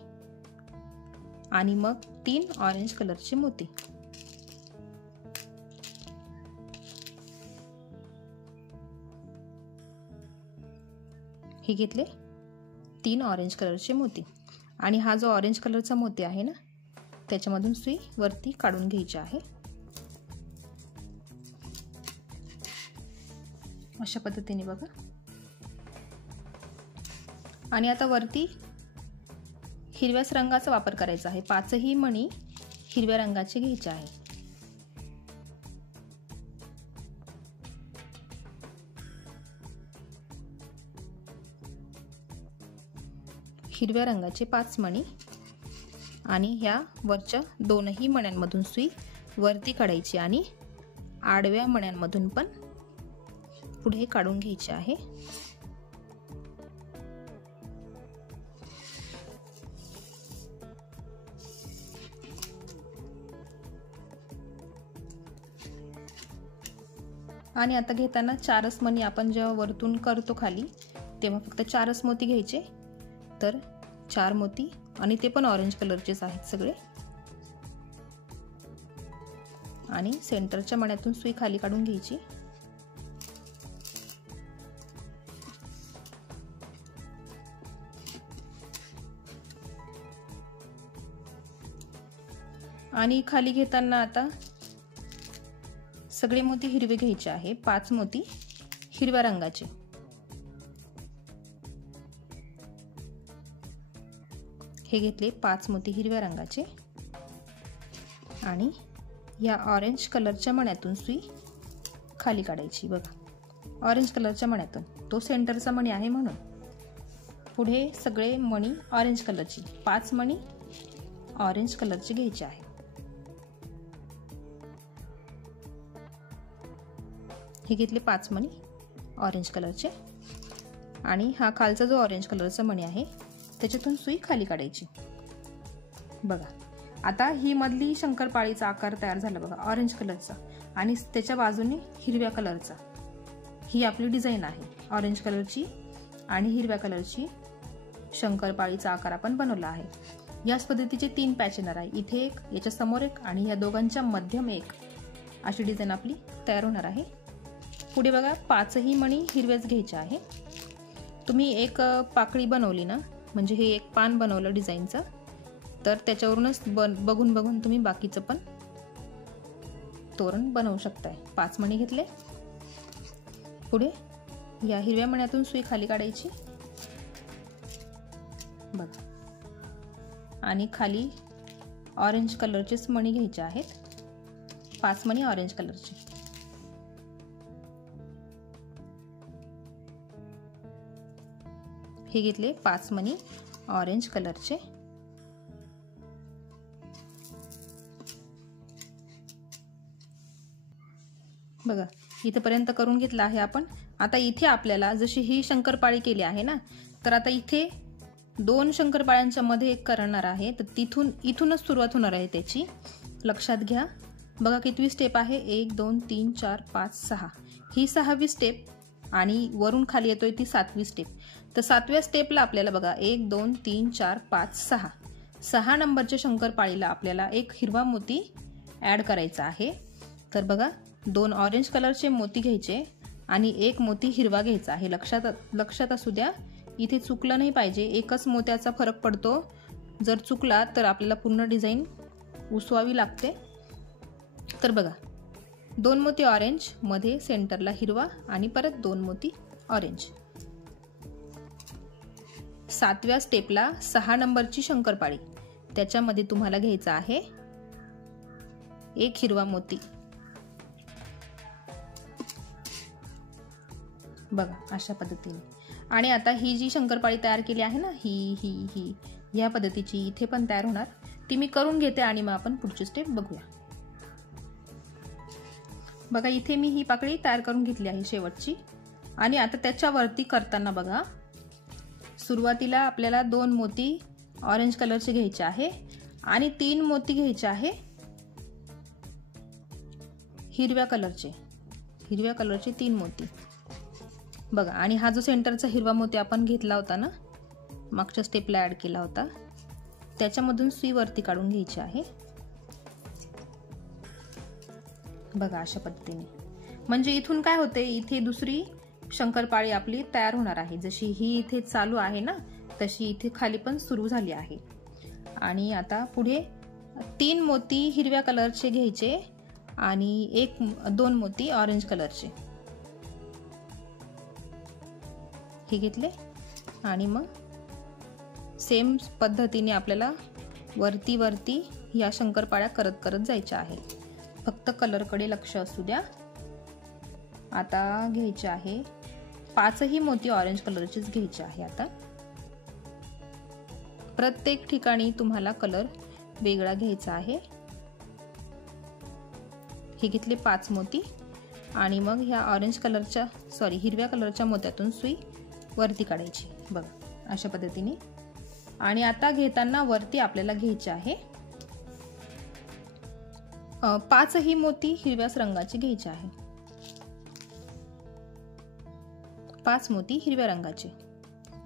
आणि मग 3 ऑरेंज कलरचे मोती. हे घेतले 3 ऑरेंज कलरचे मोती. आणि हा जो ऑरेंज कलरचा मोती आहे ना त्याच्यामधून सुई वरती काढून घ्यायची आहे. अशा पद्धतीने बघा. आणि आता वरती हिरव्याच रंगाचा वापर करायचा आहे. 5ही मणी हिरव्या रंगाचे घ्यायचे आहे. हिरव्या रंगाचे 5 मणी आणि ह्या वरच्या 2ही मण्यांमधून सुई वरती काढायची आणि आडव्या मण्यांमधून पण पुढे काढून घ्यायची आहे. आणि आता घेताना 4च मणी आपण जेव्हा वरतून करतो खाली तेव्हा फक्त 4च मोती घ्यायचे. तर 4 मोती आणि ते पण ऑरेंज कलरचेच आहेत सगळे. आणि सेंटरच्या मण्यातून सुई खाली काढून घ्यायची. आणि खाली घेताना आता सगळे मोती हिरवे घ्यायचे आहे. 5 मोती हिरव्या रंगाचे. हे घेतले 5 मोती हिरव्या रंगाचे आणि या ऑरेंज कलरच्या मण्यातून सुई खाली काढायची. बघा ऑरेंज कलरच्या मण्यातून, तो सेंटरचा मणी आहे म्हणून. पुढे सगळे मणी ऑरेंज कलरची, 5 मणी ऑरेंज कलरचे घ्यायचे आहे. हे घेतले 5 मणी ऑरेंज कलरचे आणि हा खालचा जो ऑरेंज कलरचा मणी आहे त्याच्यातून सुई खाली काढायची. बघा आता ही मधली शंकरपाळीचा आकार तयार झाला बघा ऑरेंज कलरचा आणि त्याच्या बाजूने हिरव्या कलरचा. ही आपली डिझाईन आहे ऑरेंज कलरची आणि हिरव्या कलरची शंकरपाळीचा आकार आपण बनवला आहे। याच पद्धतीचे 3 पॅच येणार आहे। इथे एक, याच्या समोर एक आणि या दोघांच्या मध्यम एक, अशी डिझाईन आपली तयार होणार आहे। पुढे बघा 5ही मणी हिरवेच घ्यायचे आहे। तुम्ही एक पाकळी बनवली ना, म्हणजे हे एक पान बनवलं डिझाईनचं, तर त्याच्यावरूनच बघून तुम्ही बाकीचं पण तोरण बनवू शकताय। 5 मणी घेतले। पुढे या हिरव्या मण्यातून सुई खाली काढायची बघा, आणि खाली ऑरेंज कलरचेच मणी घ्यायचे आहेत। 5 मणी ऑरेंज कलरचे। हे घेतले 5 मणी ऑरेंज कलरचे। बघा इथेपर्यंत करून घेतला आहे आपण। आता इथे आपल्याला जशी ही शंकरपाळी केली आहे ना, तर आता इथे 2 शंकरपाळ्यांच्या मध्ये एक करणार आहे, तर इथूनच सुरुवात होणार आहे त्याची, लक्षात घ्या। बघा कितवी स्टेप आहे, 1 2 3 4 5 6, ही 6वी स्टेप आणि वरून खाली येतोय ती 7वी स्टेप। तर 7व्या स्टेपला आपल्याला बघा 1 2 3 4 5 6, 6 नंबरच्या शंकरपाळीला आपल्याला एक हिरवा मोती ऍड करायचा आहे। तर बघा 2 ऑरेंज कलरचे मोती घ्यायचे आणि एक मोती हिरवा घ्यायचा आहे। लक्षात असू द्या, इथे चुकलं नाही पाहिजे, एकच मोत्याचा फरक पडतो। जर चुकला तर आपल्याला पूर्ण डिझाईन उसवावी लागते। तर बघा 2 मोती ऑरेंज, मध्ये सेंटरला हिरवा आणि परत 2 मोती ऑरेंज। 7व्या स्टेपला 6 नंबरची शंकरपाळी, त्याच्यामध्ये तुम्हाला घ्यायचा आहे एक हिरवा मोती बघा, अशा पद्धतीने। आणि आता ही जी शंकरपाळी तयार केली आहे ना, ही या पद्धतीची इथे पण तयार होणार। ती मी करून घेते आणि मग आपण पुढची स्टेप बघूया। बघा इथे मी ही पाकळी तयार करून घेतली आहे शेवटची। आणि आता त्याच्यावरती करताना बघा, सुरुवातीला आपल्याला 2 मोती ऑरेंज कलरचे घ्यायचे आहे आणि 3 मोती घ्यायचे आहे हिरव्या कलरचे 3 मोती बघा। आणि हा जो सेंटरचा हिरवा मोती आपण घेतला होता ना, मागच्या स्टेपला ऍड केला होता, त्याच्यामधून सुई वरती काढून घ्यायची आहे बघा, अशा पद्धतीने। म्हणजे इथून काय होते, इथे दुसरी शंकरपाळी आपली तयार होणार आहे। जशी ही इथे चालू आहे ना, तशी इथे खाली पण सुरू झाली आहे। आणि आता पुढे 3 मोती हिरव्या कलरचे घ्यायचे आणि 2 मोती ऑरेंज कलरचे, हे घेतले। आणि मग सेम पद्धतीने आपल्याला वरती या शंकरपाळ्या करत जायच्या आहे। फक्त कलरकडे लक्ष असू द्या। आता घ्यायचे आहे 5ही मोती ऑरेंज कलरचेच घ्यायचे आहे। आता प्रत्येक ठिकाणी तुम्हाला कलर वेगळा घ्यायचा आहे। हे घेतले 5 मोती आणि मग ह्या हिरव्या कलरच्या मोत्यातून सुई वरती काढायची बघा, अशा पद्धतीने। आणि आता घेताना वरती आपल्याला घ्यायचे आहे 5ही मोती हिरव्याच रंगाचे घ्यायचे आहे। 5 मोती हिरव्या रंगाचे,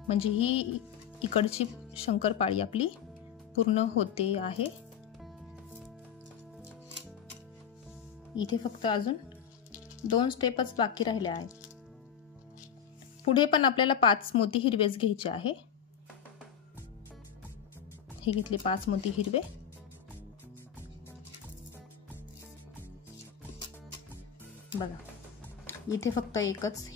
म्हणजे ही इकडची शंकरपाळी आपली पूर्ण होते आहे। इथे फक्त अजून 2 स्टेपच बाकी राहिल्या आहेत। पुढे पण आपल्याला 5 मोती हिरवेच घ्यायचे आहे। हे घेतले 5 मोती हिरवे। बघा इथे फक्त एकच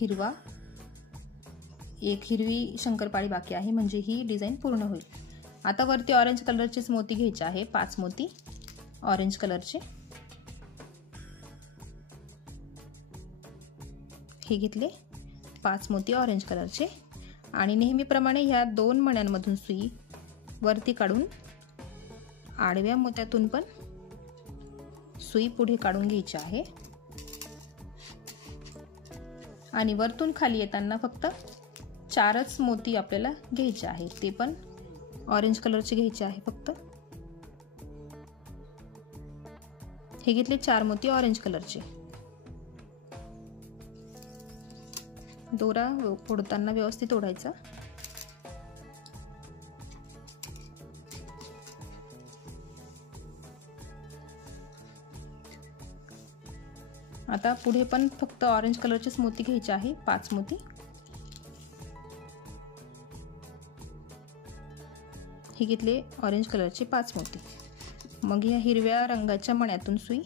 एक हिरवी शंकरपाळी बाकी आहे, म्हणजे ही डिझाईन पूर्ण होईल। आता वरती ऑरेंज कलरचेच मोती घ्यायचे आहे, 5 मोती ऑरेंज कलरचे, हे घेतले 5 मोती ऑरेंज कलरचे। आणि नेहमीप्रमाणे ह्या 2 मण्यांमधून सुई वरती काढून आडव्या मोत्यातून पण सुई पुढे काढून घ्यायची आहे। आणि वरतून खाली येताना फक्त 4च मोती आपल्याला घ्यायचे आहे, ते पण ऑरेंज कलरचे घ्यायचे आहे फक्त। हे घेतले 4 मोती ऑरेंज कलरचे। दोरा फोडताना व्यवस्थित ओढायचा। आता पुढे पण फक्त ऑरेंज कलरचेच मोती घ्यायचे आहे, 5 मोती. हे घेतले ऑरेंज कलरचे 5 मोती. मग या हिरव्या रंगाच्या मण्यातून सुई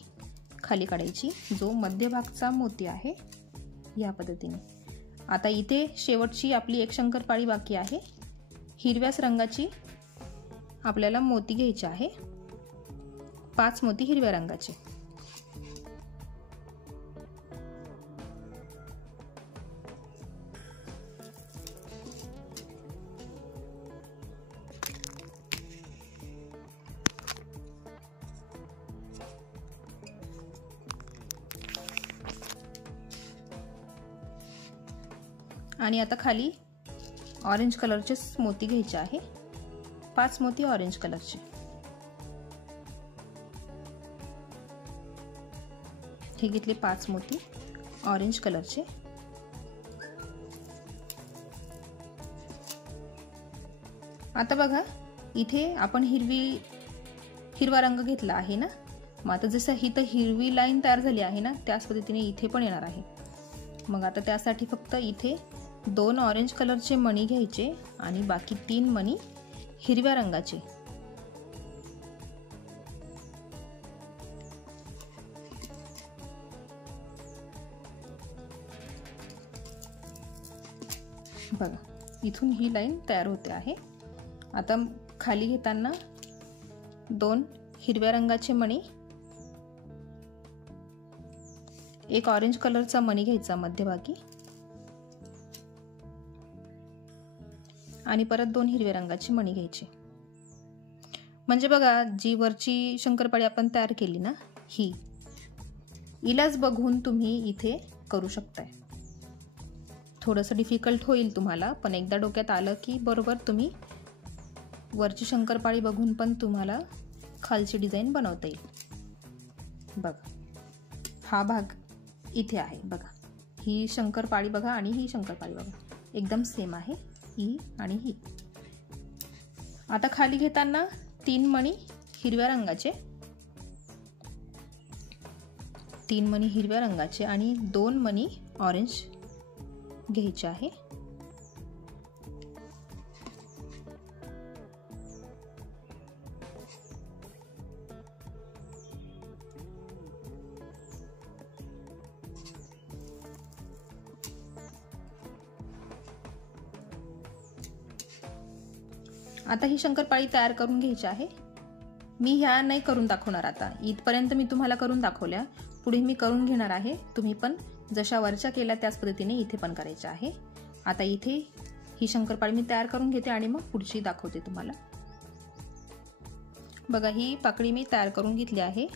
खाली काढायची, जो मध्यभागचा मोती आहे, या पद्धतीने. आता इथे शेवटची आपली एक शंकरपाळी बाकी आहे. हिरव्याच रंगाची आपल्याला मोती घ्यायचे आहे, 5 मोती हिरव्या रंगाचे. आणि आता खाली ऑरेंज कलरचे मोती घ्यायचे आहे, 5 मोती ऑरेंज कलरचे. हे घेतले 5 मोती ऑरेंज कलरचे. आता बघा इथे आपण हिरवा रंग घेतला आहे ना. मग आता जसं इथं हिरवी लाईन तयार झाली आहे ना, त्याच पद्धतीने इथे पण येणार आहे. मग आता त्यासाठी फक्त इथे 2 ऑरेंज कलरचे मणी घ्यायचे आणि बाकी 3 मणी हिरव्या रंगाचे. बघा इथून ही लाईन तयार होते आहे. आता खाली घेताना 2 हिरव्या रंगाचे मणी, 1 ऑरेंज कलरचा मणी घ्यायचा मध्यभागी आणि परत 2 हिरव्या रंगाची मणी घ्यायची. म्हणजे बघा जी वरची शंकरपाळी आपण तयार केली ना, ही इलाज बघून तुम्ही इथे करू शकताय. थोडंसं डिफिकल्ट होईल तुम्हाला, पण एकदा डोक्यात आलं की बरोबर तुम्ही वरची शंकरपाळी बघून पण तुम्हाला खालची डिझाईन बनवता येईल. बघा हा भाग इथे आहे. बघा ही शंकरपाळी बघा आणि ही शंकरपाळी बघा, एकदम सेम आहे ही आणि ही. आता खाली घेताना 3 मणी हिरव्या रंगाचे, 3 मणी हिरव्या रंगाचे आणि 2 मणी ऑरेंज घ्यायचे आहे. आता ही शंकरपाळी तयार करून घ्यायची आहे. मी ह्या नाही करून दाखवणार. आता इथपर्यंत मी तुम्हाला करून दाखवल्या, पुढे मी करून घेणार आहे. तुम्ही पण जशा वरच्या केल्या त्याच पद्धतीने इथे पण करायच्या आहे. आता इथे ही शंकरपाळी मी तयार करून घेते आणि मग पुढची दाखवते तुम्हाला. बघा ही पाकळी मी तयार करून घेतली आहे.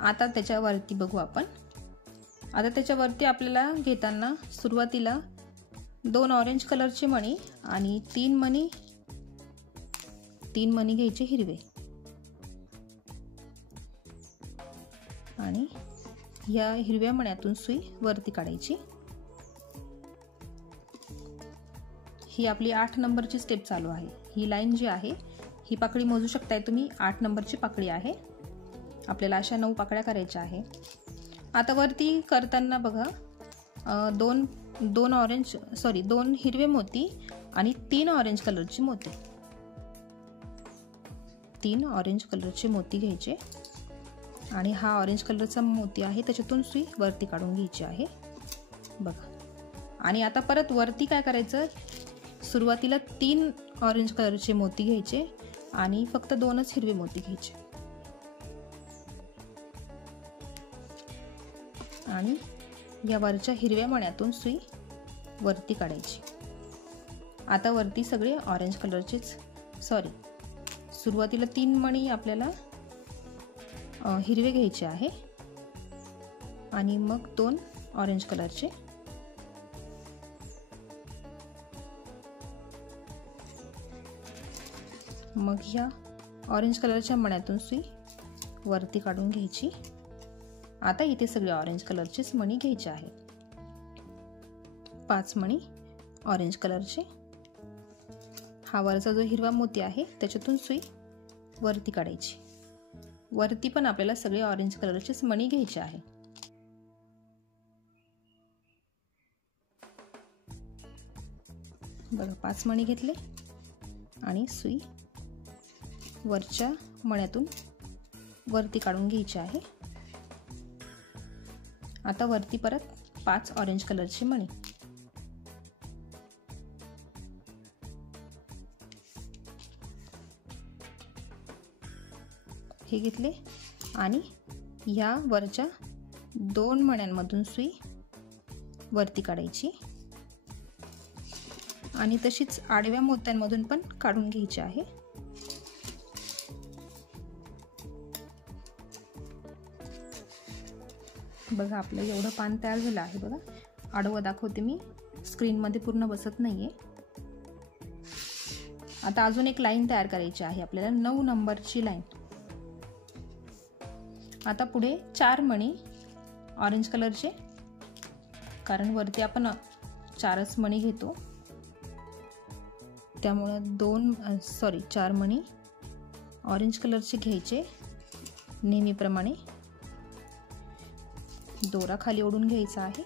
आता त्याच्यावरती बघू आपण. आता त्याच्यावरती आपल्याला घेताना सुरुवातीला 2 ऑरेंज कलरचे मणी आणि 3 मणी घ्यायचे हिरवे आणि या हिरव्या मण्यातून सुई वरती काढायची. ही आपली 8 नंबरची स्टेप चालू आहे. ही लाईन जी आहे, ही पाकळी मोजू शकताय तुम्ही, 8 नंबरची पाकळी आहे. आपल्याला अशा 9 पाकळ्या करायच्या आहे. आता वरती करताना बघा 2 हिरवे मोती आणि 3 ऑरेंज कलरचे मोती. 3 ऑरेंज कलरचे मोती घ्यायचे आणि हा ऑरेंज कलरचा मोती आहे त्याच्यातून सुई वरती काढून घ्यायची आहे. बघा आणि आता परत वरती काय करायचं, सुरुवातीला 3 ऑरेंज कलरचे मोती घ्यायचे आणि फक्त 2च हिरवे मोती घ्यायचे आणि या वरच्या हिरव्या मण्यातून सुई वरती काढायची. आता वरती सगळे ऑरेंज कलरचेच, सुरुवातीला 3 मणी आपल्याला हिरवे घ्यायचे आहे आणि मग 2 ऑरेंज कलरचे. मग ह्या ऑरेंज कलरच्या मण्यातून सुई वरती काढून घ्यायची. आता इथे सगळे ऑरेंज कलरचेच मणी घ्यायचे आहेत. 5 मणी ऑरेंज कलरचे. हा वरचा जो हिरवा मोती आहे त्याच्यातून सुई वरती काढायची. वरती पण आपल्याला सगळे ऑरेंज कलरचेच मणी घ्यायचे आहे. बघा 5 मणी घेतले आणि सुई वरच्या मण्यातून वरती काढून घ्यायची आहे। आता वरती परत 5 ऑरेंज कलरची मणी, हे घेतले आणि ह्या वरच्या 2 मण्यांमधून सुई वरती काढायची आणि तशीच आडव्या मोत्यांमधून पण काढून घ्यायची आहे। बघा आपलं एवढं पान तयार झालं आहे। बघा आडवं दाखवते मी, स्क्रीन मध्ये पूर्ण बसत नाहीये। आता अजून एक लाईन तयार करायची आहे आपल्याला, 9 नंबरची लाईन। आता पुढे 4 मणी ऑरेंज कलरचे, कारण वरती आपण 4च मणी घेतो, त्यामुळे 4 मणी ऑरेंज कलरचे घ्यायचे। नेहमीप्रमाणे दोरा खाली ओढून घ्यायचा आहे,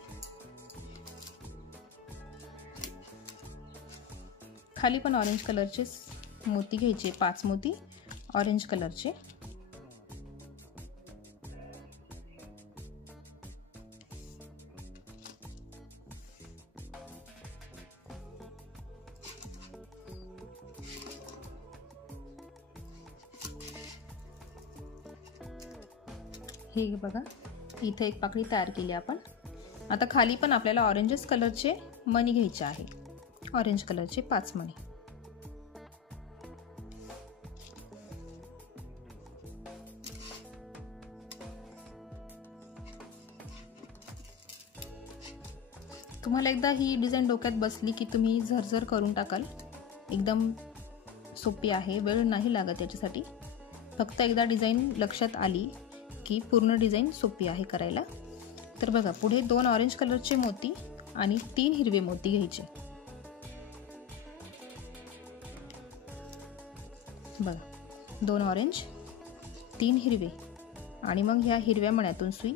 खाली पण ऑरेंज कलरचे मोती घ्यायचे, 5 मोती ऑरेंज कलरचे। हे बघा इथे एक पाकळी तयार केली आपण। आता खाली पण आपल्याला ऑरेंज कलरचे मणी घ्यायचे आहे, ऑरेंज कलरचे 5 मणी। तुम्हाला एकदा ही डिझाइन डोक्यात बसली की तुम्ही झरझर करून टाकाल, एकदम सोपी आहे, वेळ नाही लागत याच्यासाठी। फक्त एकदा डिझाइन लक्षात आली की पूर्ण डिझाइन सोपी आहे करायला। तर बघा पुढे 2 ऑरेंज कलरचे मोती आणि 3 हिरवे मोती घ्यायचे। बघा 2 ऑरेंज 3 हिरवे आणि मग ह्या हिरव्या मण्यातून सुई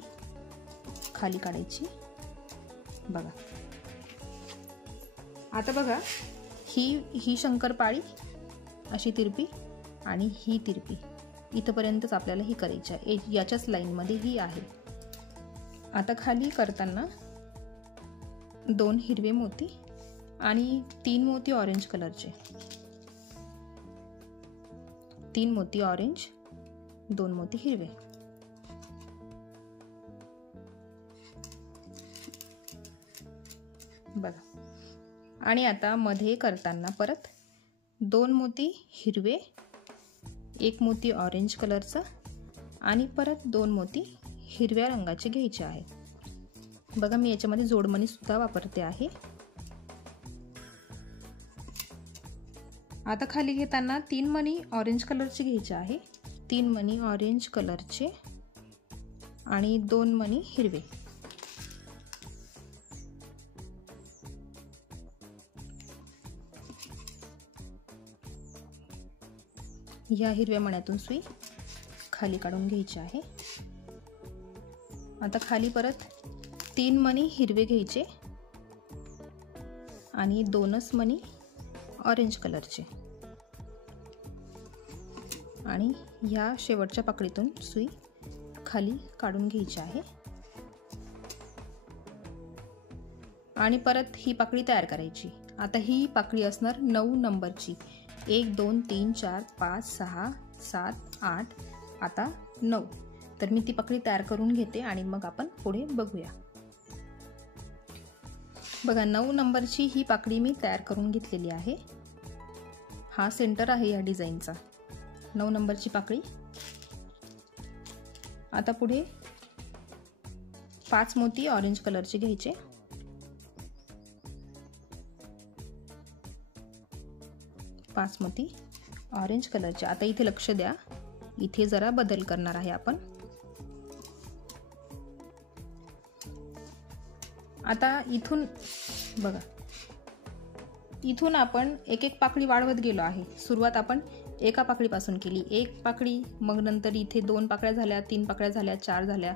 खाली काढायची। बघा आता बघा ही शंकरपाळी अशी तिरपी आणि ही तिरपी इथपर्यंतच आपल्याला ही करायची आहे, याच्याच लाईन मध्ये ही आहे। आता खाली करताना 2 हिरवे मोती आणि 3 मोती ऑरेंज कलरचे, 3 मोती ऑरेंज 2 मोती हिरवे। बघा आणि आता मध्ये करताना परत 2 मोती हिरवे, 1 मोती ऑरेंज कलरचा आणि परत 2 मोती हिरव्या रंगाचे घ्यायचे आहे। बघा मी याच्यामध्ये जोडमणी सुद्धा वापरते आहे। आता खाली घेताना 3 मणी ऑरेंज कलरचे घ्यायचे आहे, 3 मणी ऑरेंज कलरचे आणि 2 मणी हिरवे। या हिरव्या मण्यातून सुई खाली काढून घ्यायची आहे। आता खाली परत 3 मणी हिरवे घ्यायचे आणि 2च मणी ऑरेंज कलरचे आणि या शेवटच्या पाकळीतून सुई खाली काढून घ्यायची आहे आणि परत ही पाकळी तयार करायची। आता ही पाकळी असणार 9 नंबरची, 1 2 3 4 5 6 7 8, आता 9। तर मी ती पाकळी तयार करून घेते आणि मग आपण पुढे बघूया। बघा 9 नंबरची ही पाकळी मी तयार करून घेतलेली आहे। हा सेंटर आहे या डिझाईनचा, 9 नंबरची पाकळी। आता पुढे 5 मोती ऑरेंज कलरचे घ्यायचे, 5 मोती ऑरेंज कलरचे। आता इथे लक्ष द्या, इथे जरा बदल करणार आहे आपण। आता इथून बघा, इथून आपण एक एक पाकळी वाढवत गेलो आहे। सुरुवात आपण एका पाकळीपासून केली, 1 पाकळी, मग नंतर इथे 2 पाकळ्या झाल्या, 3 पाकळ्या झाल्या, 4 झाल्या,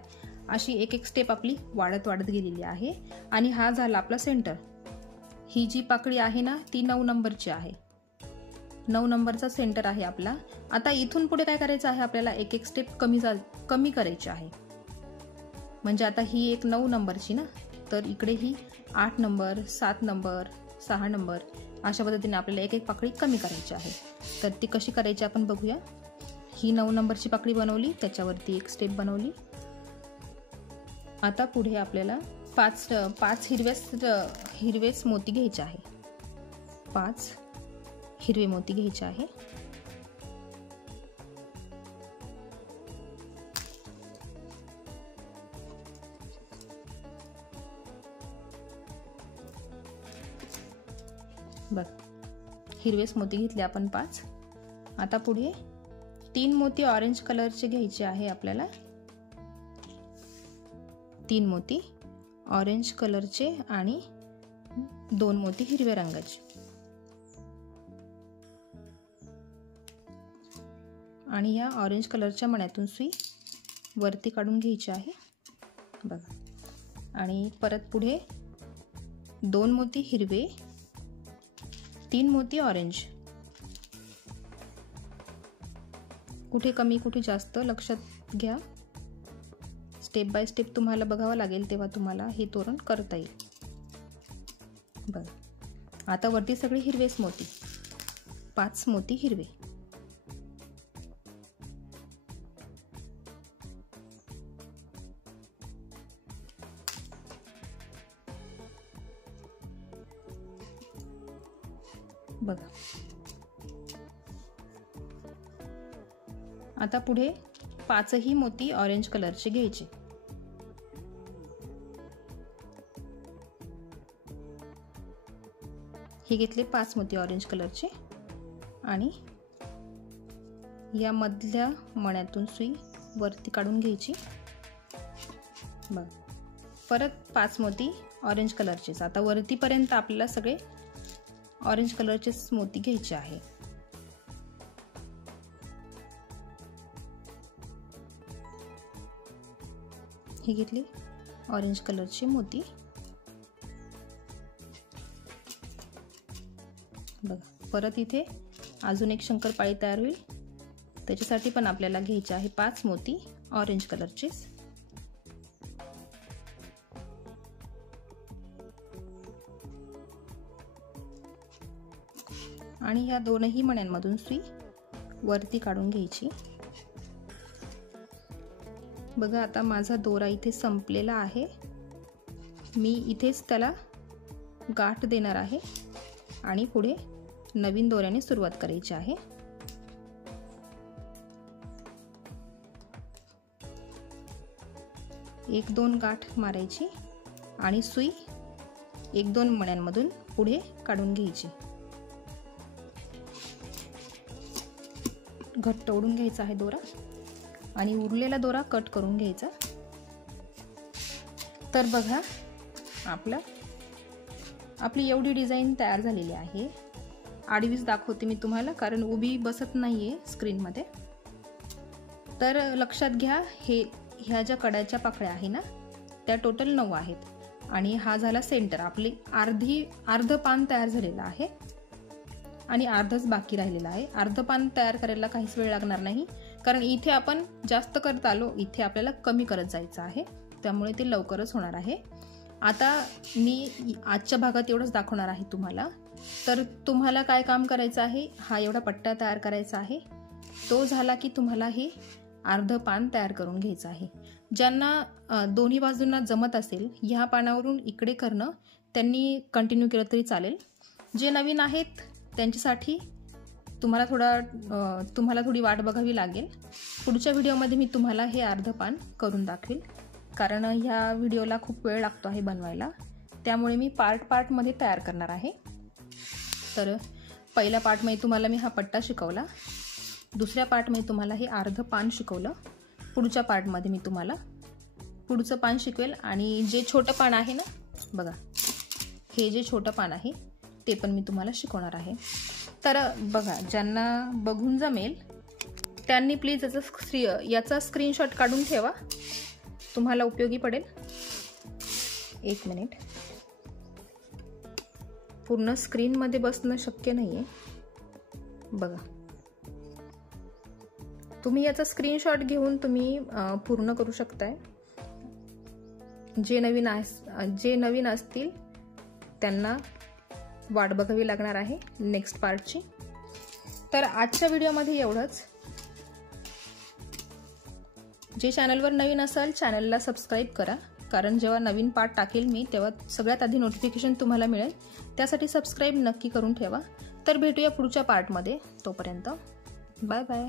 अशी एक एक स्टेप आपली वाढत वाढत गेलेली आहे। आणि हा झाला आपला सेंटर। ही जी पाकळी आहे ना ती 9 नंबरची आहे. 9 नंबरचा सेंटर आहे आपला. आता इथून पुढे काय करायचं आहे आपल्याला, एक एक स्टेप कमी करायची आहे. म्हणजे आता ही एक 9 नंबरची ना, तर इकडे ही 8 नंबर, 7 नंबर, 6 नंबर अशा पद्धतीने आपल्याला एक एक पाकळी कमी करायची आहे. तर ती कशी करायची आपण बघूया. ही 9 नंबरची पाकळी बनवली, त्याच्यावरती एक स्टेप बनवली. आता पुढे आपल्याला 5 हिरवेच मोती घ्यायचे आहे. 5 हिरवे मोती घ्यायचे आहे. बघ, हिरवेच मोती घेतले आपण 5. आता पुढे 3 मोती ऑरेंज कलरचे घ्यायचे आहे आपल्याला. 3 मोती ऑरेंज कलरचे आणि 2 मोती हिरव्या रंगाचे. आणि या ऑरेंज कलरच्या मण्यातून सुई वरती काढून घ्यायची आहे बघा. आणि परत पुढे 2 मोती हिरवे, 3 मोती ऑरेंज. कुठे कमी कुठे जास्त लक्षात घ्या. स्टेप बाय स्टेप तुम्हाला बघावं लागेल, तेव्हा तुम्हाला हे तोरण करता येईल. बघा, आता वरती सगळे हिरवेच मोती, 5 मोती हिरवे. बघा, आता पुढे 5ही मोती ऑरेंज कलरचे घ्यायचे. हे घेतले 5 मोती ऑरेंज कलरचे आणि या मधल्या मण्यातून सुई वरती काढून घ्यायची. बघ, परत 5 मोती ऑरेंज कलरचेच. आता वरतीपर्यंत आपल्याला सगळे ऑरेंज कलरचेच मोती घ्यायचे आहे. हे घेतले ऑरेंज कलरचे मोती. बघा, परत इथे अजून एक शंकरपाळी तयार होईल. त्याच्यासाठी पण आपल्याला घ्यायचे आहे 5 मोती ऑरेंज कलरचेच. आणि या दोनही मण्यांमधून सुई वरती काढून घ्यायची. बघा, आता माझा दोरा इथे संपलेला आहे. मी इथेच त्याला गाठ देणार आहे आणि पुढे नवीन दोऱ्याने सुरुवात करायची आहे. एक दोन गाठ मारायची आणि सुई 1-2 मण्यांमधून पुढे काढून घ्यायची. घट्ट ओढून घ्यायचा आहे दोरा आणि उरलेला दोरा कट करून घ्यायचा. तर बघा, आपली एवढी डिझाईन तयार झालेली आहे. आडवीच दाखवते मी तुम्हाला, कारण उभी बसत नाहीये स्क्रीनमध्ये. तर लक्षात घ्या, ह्या ज्या कड्याच्या पाकळ्या आहे ना, त्या टोटल 9 आहेत आणि हा झाला सेंटर. आपली अर्ध पान तयार झालेलं आहे आणि अर्धच बाकी राहिलेलं आहे. अर्ध पान तयार करायला काहीच वेळ लागणार नाही, कारण इथे आपण जास्त करत आलो, इथे आपल्याला कमी करत जायचं आहे, त्यामुळे ते लवकरच होणार आहे. आता मी आजच्या भागात एवढंच दाखवणार आहे तुम्हाला. तर तुम्हाला काय काम करायचं आहे, हा एवढा पट्टा तयार करायचा आहे. तो झाला की तुम्हाला हे अर्ध पान तयार करून घ्यायचं आहे. ज्यांना दोन्ही बाजूंना जमत असेल, ह्या पानावरून इकडे करणं, त्यांनी कंटिन्यू केलं तरी चालेल. जे नवीन आहेत त्यांच्यासाठी तुम्हाला थोडी वाट बघावी लागेल. पुढच्या व्हिडिओमध्ये मी तुम्हाला हे अर्ध पान करून दाखवेल, कारण ह्या व्हिडिओला खूप वेळ लागतो आहे बनवायला, त्यामुळे मी पार्टमध्ये तयार करणार आहे. तर पहिल्या पार्टमध्ये तुम्हाला मी हा पट्टा शिकवला, दुसऱ्या पार्टमध्ये तुम्हाला हे अर्ध पान शिकवलं, पुढच्या पार्टमध्ये मी तुम्हाला पुढचं पान शिकवेल. आणि जे छोटं पान आहे ना, बघा, हे जे छोटं पान आहे ते पण मी तुम्हाला शिकवणार आहे. तर बघा, ज्यांना बघून जमेल त्यांनी प्लीज याचा स्क्रीनशॉट काढून ठेवा, तुम्हाला उपयोगी पडेल. 1 मिनिट. पूर्ण स्क्रीनमध्ये बसणं शक्य नाही आहे. बघा, तुम्ही याचा स्क्रीनशॉट घेऊन तुम्ही पूर्ण करू शकताय. जे नवीन असतील त्यांना वाट बघावी लागणार आहे नेक्स्ट पार्टची. तर आजच्या व्हिडिओमध्ये एवढंच. जे चॅनलवर नवीन असाल चॅनलला सबस्क्राईब करा, कारण जेव्हा नवीन पार्ट टाकेल मी तेव्हा सगळ्यात आधी नोटिफिकेशन तुम्हाला मिळेल. त्यासाठी सबस्क्राईब नक्की करून ठेवा. तर भेटूया पुढच्या पार्टमध्ये. तोपर्यंत बाय बाय.